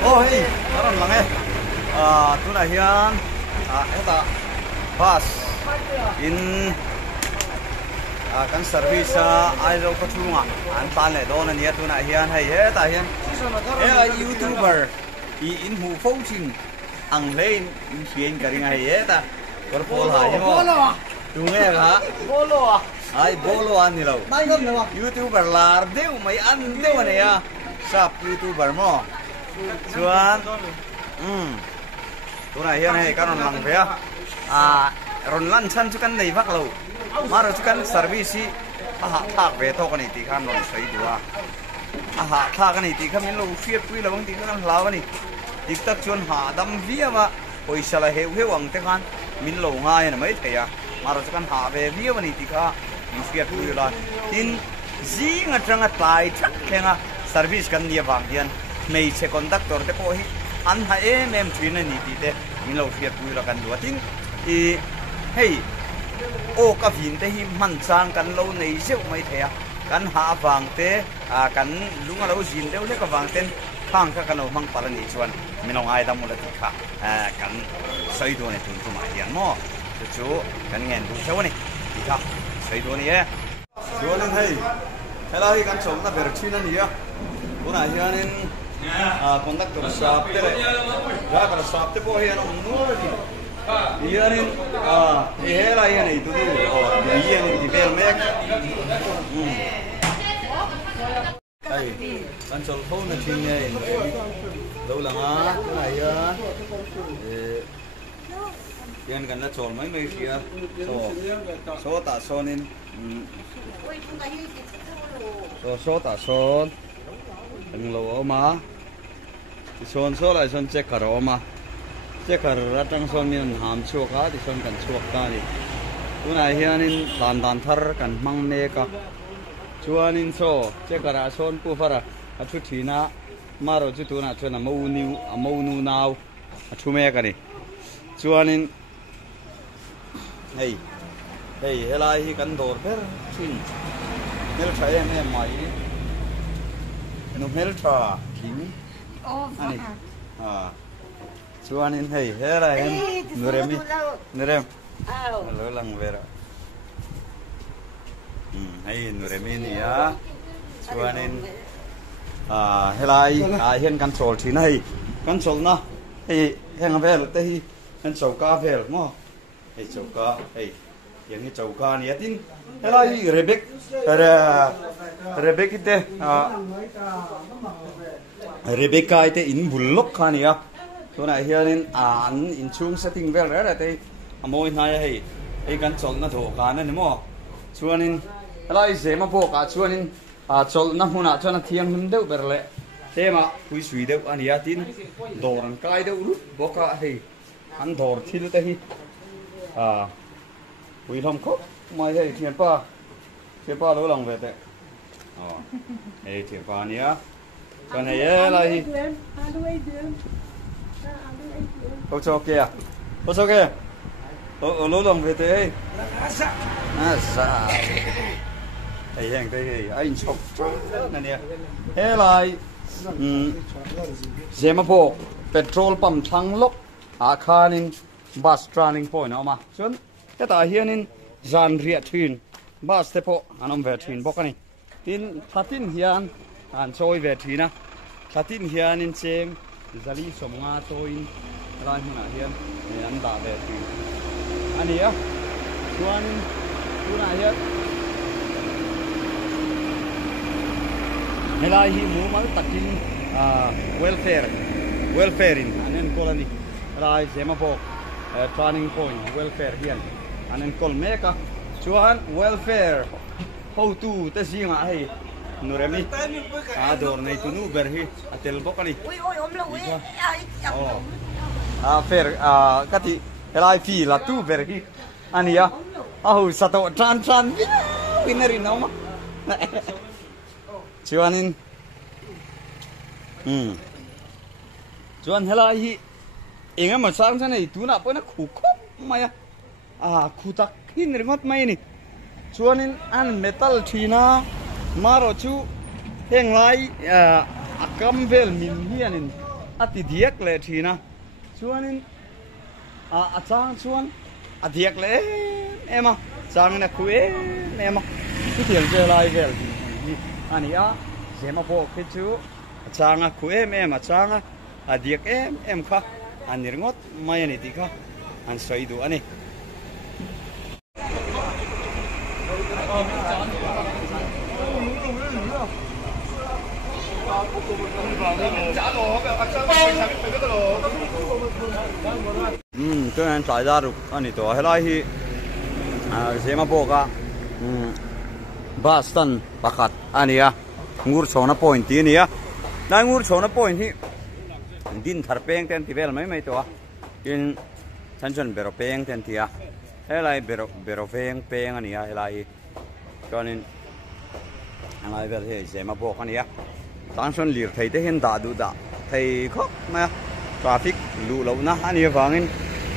Oh hei, karon lang tunay yan. Eta bus in kan service ai lo ko chunga an tan le don ni tunay yan hei eta yan. YouTuber in hu phong chin ang lein in hien ka ring hei eta. Kor pol ha yo. Bolo. Tu nghe ha? Bolo à? Ai bolo an ni lo. YouTuber lar deu mai an deu ne ya. Sap YouTuber mo. Chuan tu này hiện nay karon lang ve ron lan chan chu kan nei vak lo maro chu kan service thak ve to kan ti khan ron sei dua thak kan ti khamin lo fiat pui lo bang ti kan hlaw ni tik tak chuan ha dam viawa poisa la heu ang te khan min lo nga ya mai theya maro chu kan ha ve viawa ni ti kha min fiat pui la tin zinga tanga tai thak khenga service kan nia wang hian mei che conductor te po hi an ha em twin ni ti te min lo fiat pui la kan du tin hei o ka vin te hi man chang kan lo nei seu mai thea kan ha wang te kan lunga lo jin deu le ka wang ten khang ka kan lo mang pala ni chuan min ong ai da mu la ti kha kan sai do ne tun tu ma hian mo chu kan ngen du chau ni ti kha sai do ni chuan hei helai kan chom na ber thina ni ya una hianin conductor shop te driver shop te po hian ong nu ni hianin hela hian ei tu hian ti bel mek ai kan chol phone na thing nei lo langa ai hian kan na chol mai kia so ta sonin so ta son ang lo ma son so lại son check karo ma check kar ratang son min ham chu ka ti son kan chuak ta ni tunai hianin dan thar kan mang ne ka chuanin so check kara son pu fara a thu thina maro chu tuna chuna mo nu naw a thu me ka ni chuanin hei helai hi kan dor ber thin mel thai em mai no meltra kim ani chuanin hei hera hen nurem lo lang vera hei nuremi ni ya chuanin helai hian kan chol thin hei kan chol na hei heng vel te hi kan chauka vel mo hei chauka hei yang hi chauka ni atin helai Rebek ite Rebecca ite in bullok khania to na hianin an in chung setting vel ra te amoi na hei kan chol na tho ka na ni mo chuanin helai zema po ka chuanin chol na huna chuan thiang hum deuh berle tema pui sui deuh ania tin doran kai deuh lu boka hei an dor thil te hi pui thom khop mai hei thian pa lo lòng về thế, đây thì pha nhá, còn này là gì? Ô cho kia, lo lòng về thế, sa, đây hàng đây anh chọc này nè, thế lại, Zemapo petrol pump thang lốc, khanin bus turning point nào mà, chuẩn, cái ta hiện in dàn riết thuyền. Bas te po anom ve thin bok ani tin thatin hian an choi ve thina thatin hian in cheng zali somnga toin rai huna hian an da ve thin ani a chuan tuna hian helai hi mu mal takin welfare in anen kolani rai Zemapo turning point welfare hian anen kol meka chuan welfare how to ta zinga hei nuremi dor nei tu nu ber hi atel bokani oi om lo fair kati helai fi la tu ber hi ania sato tran winner in ma chuanin chuan helai hi enga ma sang sa nei tu na pona khu khop maya khu tak hin ringot mai ni chuanin an metal thina maro chu heng lai akam vel min hianin ati diak le thina chuanin a chang chuan a diak le ema chang na khu ema chu thiang je lai vel hi ania zema po khi chu changa khu ema changa a diak em kha anirngot mai ani ti kha an soi du ani cho nên tại ra được anh to hay là hi xem mà boga Boston pakat anh ya ngur chona point ti ni ya na ngur chona point hi din thar peng ten ti vel mai to in chanchon bero peng ten ti ya hay là bero peng anh ya hay là hi cho nên anh lại về thì xem mà boga anh ya tăng xuân liệt thấy thế hiện đã đủ đã thấy khóc mà traffic lù lâu na anh em vắng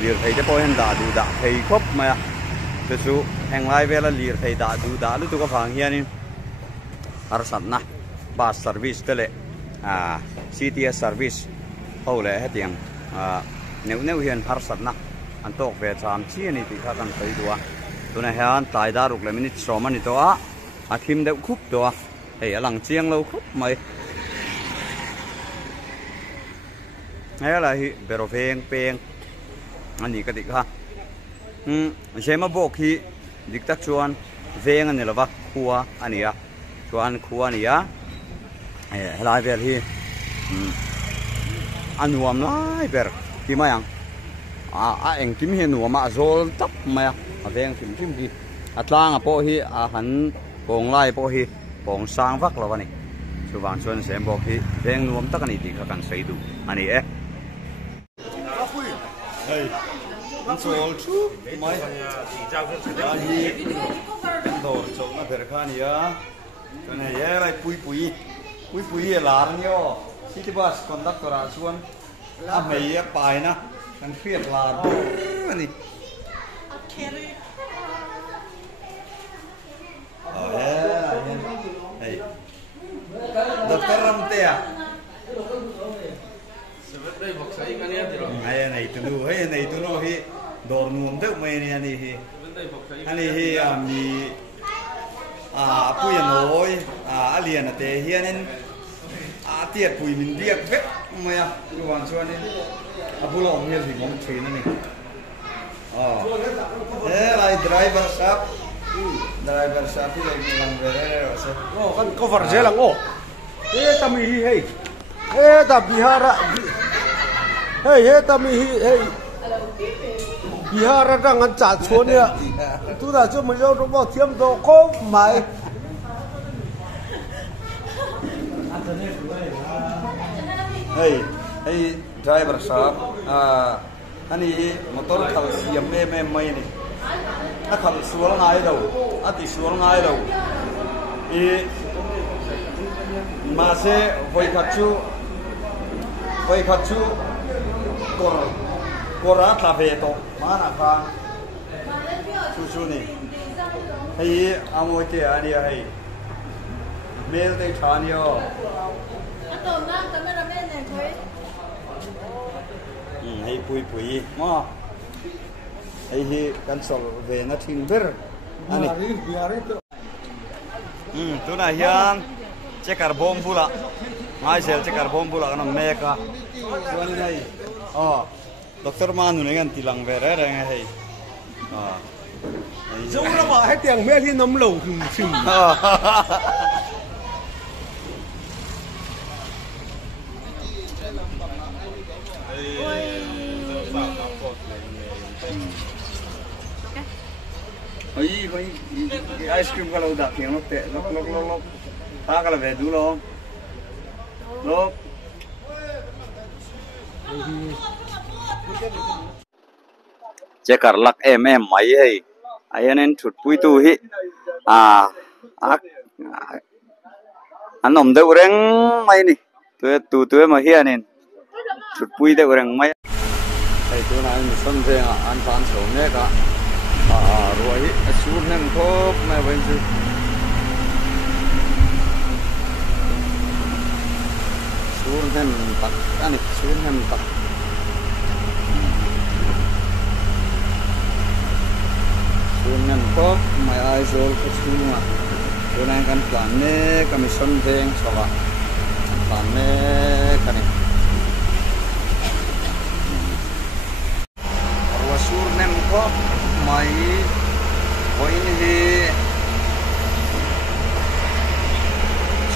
liệt thấy thế bao hiện đã đủ đã thấy khóc mà từ số anh lại về là liệt thấy đã đủ đã lúc tôi có vắng hiện arasat na bus service thế lệ CTS service hậu lệ hết tiền nếu hiện arasat na anh tốt về làm chi này thì các anh thấy đùa tôi này hiện tại đã được là mình số mà này đó kim đều khúc đó thì lằng chiang lâu khúc mày hay là bero peng anh đi cái gì ha xem mà bộ khi đi tác chuan veng anh là vác khua anh à chuan khua anh à hay là về thì anh nuông lại về thì mà anh kim hiền nuông mà rồi tấp mà veng kim gì lang bộ hi hắn bong lại bộ hi bong sang vác là vậy chú vàng xuân xem bộ hi veng nuông tất cả này thì các anh xây đủ anh ấy hey, anh số chú mấy anh hi đồ trồng nó phải khăn nhá cái này ye lại pui là nhá city bus conductor à xuân mấy bài na anh phiền là này hey dokter ramte à này từ đâu hay này từ đâu hi đồ nuông thức mày này anh hi mi bùi nồi liền thế hi nên tiệt bùi mình điệp vết mày cái hoàn xuân nên bùi lồng như thì mong chơi nữa này thế lại driver shop thì làm về rồi sao kan cover je lang tami hi hey ta bihara hey tami hi hey bihara đang ăn chả chuồn nè tu đã cho mình đâu bao thiêm đồ có mày hey driver shop anh motor khal yam em mai này nó khal suol ngai đâu ati suol ngai đâu mà sẽ voi khát chú cora thà về to mà na pha chú này hay amoi ke ani hay mail te thanio hay pui mà hay kan sol về nó thìn ber ani tu na hian cekar bom pula ngai sel cekar bom pula kana meka chuan nei doctor manu ne gan tilang ve re re ngai hei giống nó bảo hết tiền mẹ đi nấm lẩu chừng cái ice cream kalau dah tiếng nó tệ lok ta kalau về dulu lok cekar lak em mai hei ayan thut pui tu hi anom de ureng mai ni tu ma hianin thut pui de ureng mai hei tu na ni son ve an fan so ne ka rồi xuống nem thốp mai bên dưới sur hem tak ani sur hem tak sur hem kok mai ai zol ko sunga tunai kan plan ne commission theng sawa plan ne kan arwa sur hem kok mai poin hi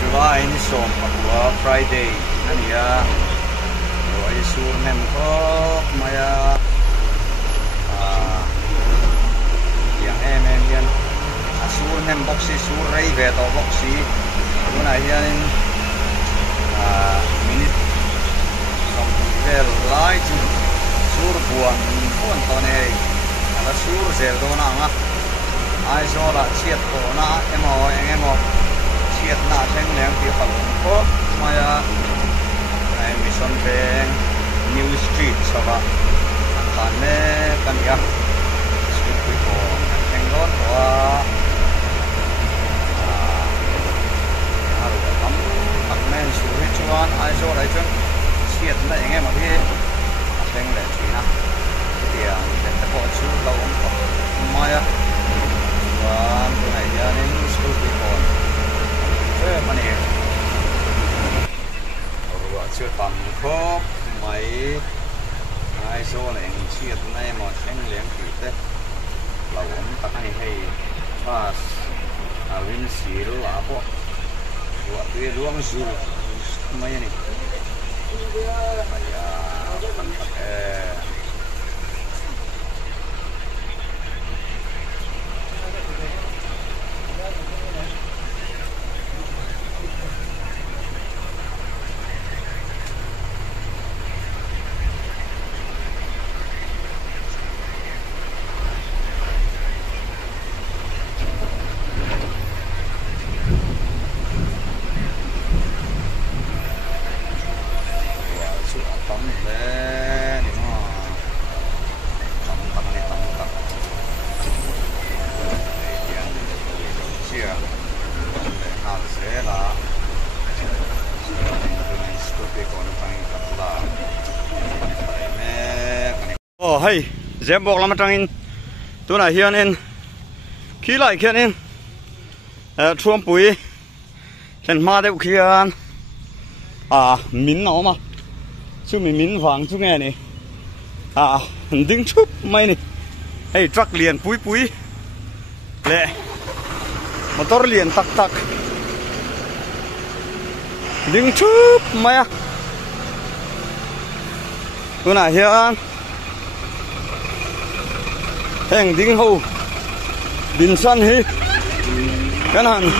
July ni som pakwa Friday ania roi sur nem ko maya yang em yan sur nem boxi sur rei ve to boxi kuna yan minute som vel light sur buan to ne ala sur zel do na nga ai so la chiat ko na emo chiat na theng leng ti khal ko maya ai mission bank new street sawa kan ne kan ya street ko theng don wa haru kam ak men suri chuan ai zo lai chun chiat na enge ma hi theng le china tia den ta ko chu lo ko maya wan này ya nin school ko mani rồi chưa tầm khóc mấy ai số này chiết này mà thanh liếng thì thế là vẫn tắc này hay pass win xí là bộ rồi cái luồng dù mấy này ya hay dẹp bọc làm trang in tôi này hiện in khí lại hiện in chuông bụi trên ma đều kia mín nó mà chú mình mín vàng chú nghe này đứng chụp mấy này hay truck liền bụi lệ motor liền tắc tắc đứng chụp mấy tôi này hiện heng ding ho din san hi kan han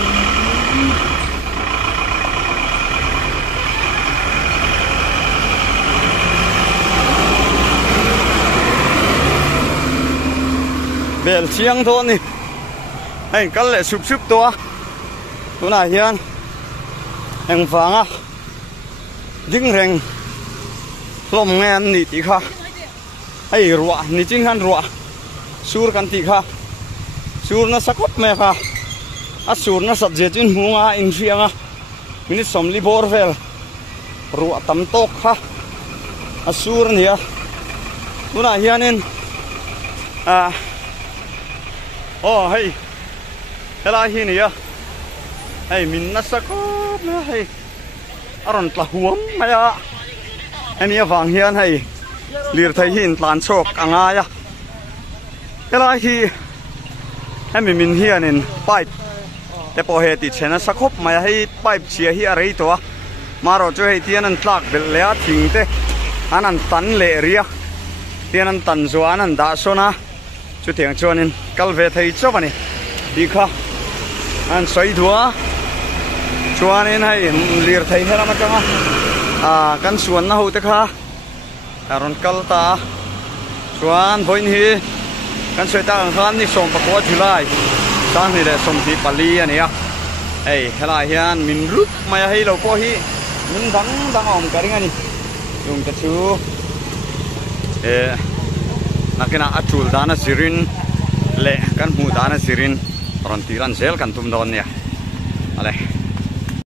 bel chiang thon ni heng kal le sup sup to na hian heng fanga ding reng lom ngan ni ti kha ai ruwa ni ching han ruwa sur kan ti kha sur na sakop me kha a sur na sat je chin hunga in rianga minit somli bor vel ru tam tok kha a sur nia tuna hianin hey hela hi nia hey min na sakop me hey aron tla huam maya ania wang hian hey lir thai hin tlan chok anga ya hela hi hemi min hianin pipe te po he ti chena sakhop mai hei pipe chia hi arei to maro chu hei tian an tlak bel le a thing te anan tan le ria tian an tan zuan an da sona chu thiang chuanin kalve thei chawani hi kha an soi thua chuanin hei lir thei hela ma changa kan suan na ho te kha karon kalta chuan voin hi kan soi ta khan ni som pakwa July sang ni le som ti pali ania ei hela hian min rup maya hei lo po hi min dang om karing ani yung ta chu nakina atul dana sirin le kan mu dana sirin ron tiran sel kan tum don ya ale